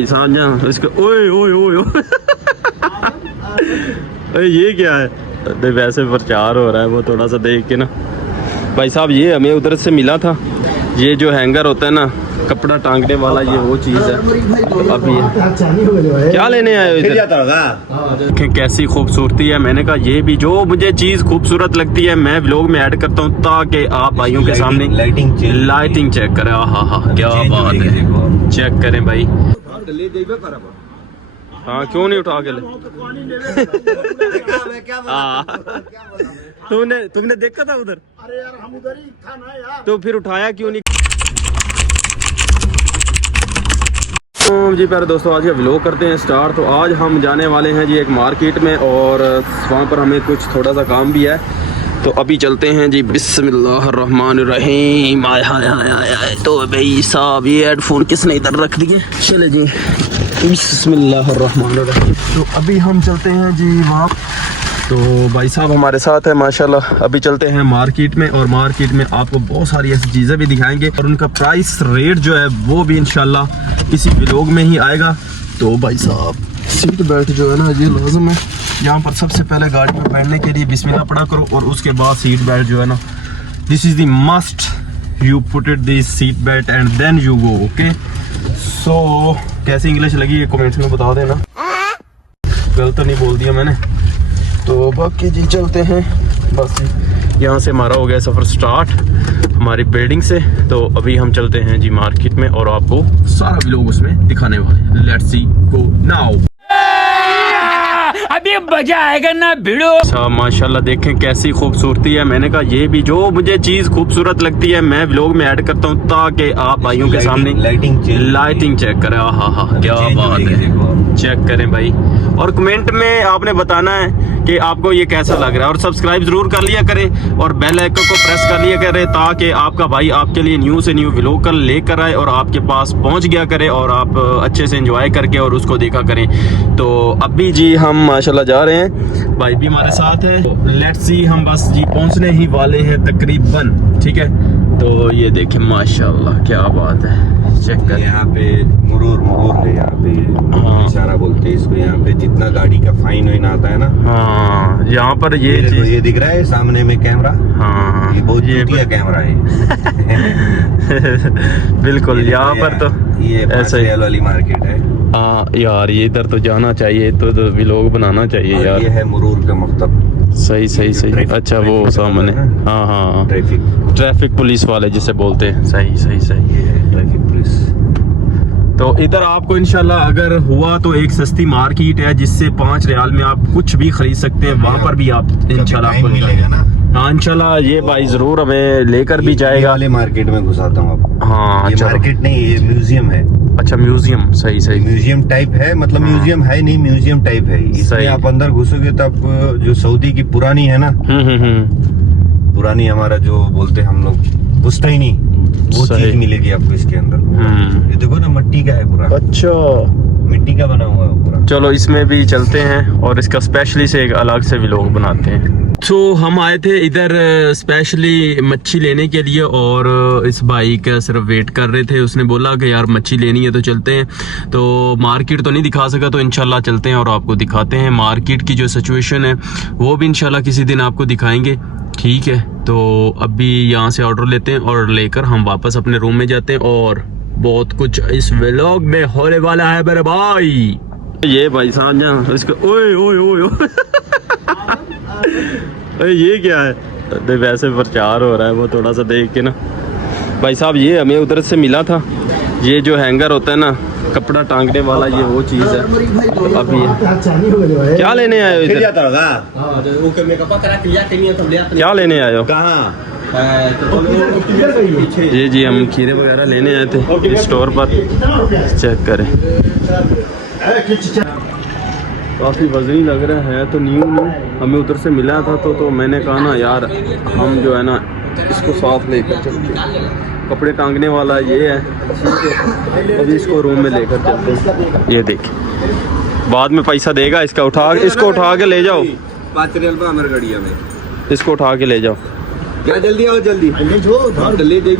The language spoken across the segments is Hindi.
इसका ओए ओए ओए ओए ये क्या है? वैसे प्रचार हो रहा है वो थोड़ा सा देख के ना। भाई साहब ये हमें उधर से मिला था, ये जो हैंगर होता है ना कपड़ा टांगने वाला, ये वो चीज़ है। अब ये क्या लेने आए हो इधर? कैसी खूबसूरती है। मैंने कहा ये भी जो मुझे चीज़ खूबसूरत लगती है मैं व्लॉग में ऐड करता हूँ ताकि आप भाइयों के सामने लाइटिंग चेक करें। हाँ क्या बात है, चेक करें भाई। हाँ क्यों नहीं उठा के ले? तुमने देखा था उधर? अरे यार हम उधर ही था ना यार, तो फिर उठाया क्यों नहीं? जी प्यारे दोस्तों, आज का व्लॉग करते हैं स्टार्ट। तो आज हम जाने वाले हैं जी एक मार्केट में और वहाँ पर हमें कुछ थोड़ा सा काम भी है, तो अभी चलते हैं जी। बिस्मिल्लाहिर्रहमानिर्रहीम। तो भाई साहब ये हेडफोन किसने इधर रख दिए? चले जी बिस्मिल्लाहिर्रहमानिर्रहीम। तो अभी हम चलते हैं जी वहाँ। तो भाई साहब हमारे साथ है माशाल्लाह। अभी चलते हैं मार्केट में और मार्केट में आपको बहुत सारी ऐसी चीज़ें भी दिखाएंगे और उनका प्राइस रेट जो है वो भी इंशाल्लाह इसी व्लॉग में ही आएगा। तो भाई साहब सीट बेल्ट जो है ना ये लाजम है। यहाँ पर सबसे पहले गाड़ी में बैठने के लिए बिस्मिल्लाह पढ़ा करो और उसके बाद सीट बेल्ट जो है ना, this is the must, you put it this seat belt and then you go. Okay so कैसी इंग्लिश लगी ये कमेंट्स में बता देना, गलत तो नहीं बोल दिया मैंने। तो बाकी जी चलते हैं बस। यहाँ से हमारा हो गया सफ़र स्टार्ट हमारी बिल्डिंग से। तो अभी हम चलते हैं जी मार्केट में और आपको सारा व्लॉग उसमें दिखाने वाले। Let's see go now. अभी मजा आएगा ना भिड़ो। अच्छा माशाल्लाह देखें कैसी खूबसूरती है। मैंने कहा ये भी जो मुझे चीज़ खूबसूरत लगती है मैं व्लॉग में ऐड करता हूँ ताकि आप भाइयों के सामने लाइटिंग चेक करें। हाँ क्या बात है, चेक करें भाई। और कमेंट में आपने बताना है कि आपको ये कैसा लग रहा है और सब्सक्राइब जरूर कर लिया करें और बेल आइकन को प्रेस कर लिया करें ताकि आपका भाई आपके लिए न्यू से न्यू व्लॉग कर लेकर आए और आपके पास पहुंच गया करे और आप अच्छे से एंजॉय करके और उसको देखा करें। तो अभी जी हम माशाल्लाह जा रहे हैं, भाई भी हमारे साथ है। लेट्स सी हम बस जी पहुंचने ही वाले हैं तकरीबन, ठीक है। तो ये देखें माशाल्लाह क्या बात है, चेक कर। यहाँ पे मुरूर है, यहाँ पे इशारा बोलते हैं इसको। यहाँ पे जितना गाड़ी का फाइन वाइन आता है ना, हाँ यहाँ पर ये दिख रहा है सामने में कैमरा। हाँ ये बहुत घटिया कैमरा है। बिल्कुल यहाँ पर तो ये ऐसे वाली मार्केट है। हाँ यार ये इधर तो जाना चाहिए, तो व्लॉग बनाना चाहिए यार। ये है मुरूर का मकतब। सही। अच्छा वो सामने, हाँ ट्रैफिक पुलिस वाले जिसे बोलते हैं। सही ये है ट्रैफिक पुलिस। तो इधर आपको इंशाल्लाह अगर हुआ तो एक सस्ती मार्केट है जिससे 5 रियाल में आप कुछ भी खरीद सकते हैं। वहाँ पर भी आप इंशाल्लाह आपको मिलेगा ना। हाँ इंशाल्लाह ये भाई जरूर हमें लेकर भी जाएगा। वाले मार्केट में घुसाता हूँ आपको। हाँ ये मार्केट नहीं, ये म्यूजियम है। अच्छा म्यूजियम, सही म्यूजियम टाइप है, मतलब म्यूजियम है नहीं, म्यूजियम टाइप है। इसमें आप अंदर घुसोगे तो आपको जो सऊदी की पुरानी है ना, पुरानी हमारा जो बोलते हैं हम लोग पुश्तैनी, वो चीज मिलेगी आपको इसके अंदर। ये देखो ना मिट्टी का है पूरा। अच्छा मिट्टी का बना हुआ है पूरा। चलो इसमें भी चलते हैं और इसका स्पेशली से एक अलग से व्लॉग बनाते हैं। तो हम आए थे इधर स्पेशली मच्छी लेने के लिए और इस भाई का सिर्फ वेट कर रहे थे। उसने बोला कि यार मच्छी लेनी है तो चलते हैं। तो मार्केट तो नहीं दिखा सका, तो इंशाल्लाह चलते हैं और आपको दिखाते हैं मार्केट की जो सिचुएशन है वो भी इंशाल्लाह किसी दिन आपको दिखाएंगे, ठीक है। तो अभी यहाँ से ऑर्डर लेते हैं और लेकर हम वापस अपने रूम में जाते हैं और बहुत कुछ इस व्लॉग में होने वाला है मेरे भाई। ये भाई साहब इसको ओए ओए ओए ये क्या है? वैसे प्रचार हो रहा है वो थोड़ा सा देख के ना। भाई साहब ये हमें उधर से मिला था, ये जो हैंगर होता है ना कपड़ा टांगने वाला, ये वो चीज़ है। अभी क्या लेने आए हो इधर? क्या लेने आए हो? कहाँ? जी हम खीरे वगैरह लेने आए थे स्टोर पर, चेक करें। काफ़ी वज़नी लग रहा है, तो न्यू हमें उधर से मिला था। तो मैंने कहा ना यार हम जो है ना इसको साथ लेकर चलते हैं। कपड़े टांगने वाला ये है, अभी इसको रूम में लेकर चलते हैं। ये देखिए बाद में पैसा देगा इसका, इसको उठा के ले जाओ। 5 रियाल पर हमारे गाड़िया में इसको उठा के ले जाओ। क्या जल्दी आओ, जल्दी ले जाइए।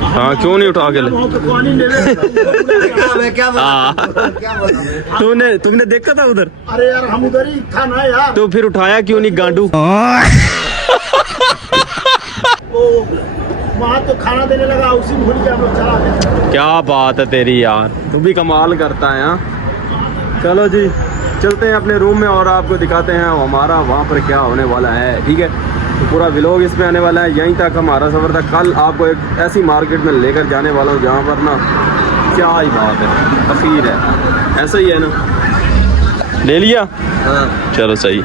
हाँ क्यों नहीं उठा के ले वहाँ पे पानी ले ले। तुमने देखा था उधर अरे यार हम उधर ही था ना यार। तो फिर उठाया क्यों नहीं गांडू वो वहाँ तो खाना देने लगा, उसी में भूल के हम लोग चला गए। क्या बात है तेरी यार, तू भी कमाल करता है। हाँ चलो जी चलते हैं अपने रूम में और आपको दिखाते हैं हमारा वहाँ पर क्या होने वाला है। ठीक है तो पूरा व्लॉग इसमें आने वाला है। यहीं तक हमारा सफ़र था। कल आपको एक ऐसी मार्केट में लेकर जाने वाला हूँ जहाँ पर ना क्या ही बात है, अखीर है, ऐसा ही है ना। ले लिया हाँ। चलो सही।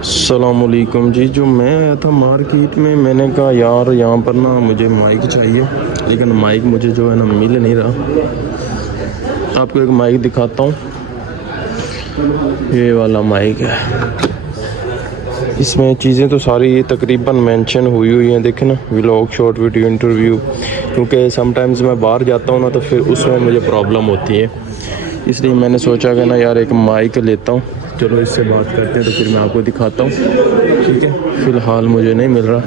अस्सलामुअलैकुम जी। जो मैं आया था मार्केट में, मैंने कहा यार यहाँ पर ना मुझे माइक चाहिए, लेकिन माइक मुझे जो है ना मिल नहीं रहा। आपको एक माइक दिखाता हूँ, ये वाला माइक है। इसमें चीज़ें तो सारी तकरीबन मेंशन हुई हैं, देखें ना, व्लॉग, शॉर्ट वीडियो, इंटरव्यू। क्योंकि समटाइम्स मैं बाहर जाता हूँ ना तो फिर उसमें मुझे प्रॉब्लम होती है, इसलिए मैंने सोचा कि ना यार एक माइक लेता हूँ। चलो इससे बात करते हैं तो फिर मैं आपको दिखाता हूँ। ठीक है, फ़िलहाल मुझे नहीं मिल रहा।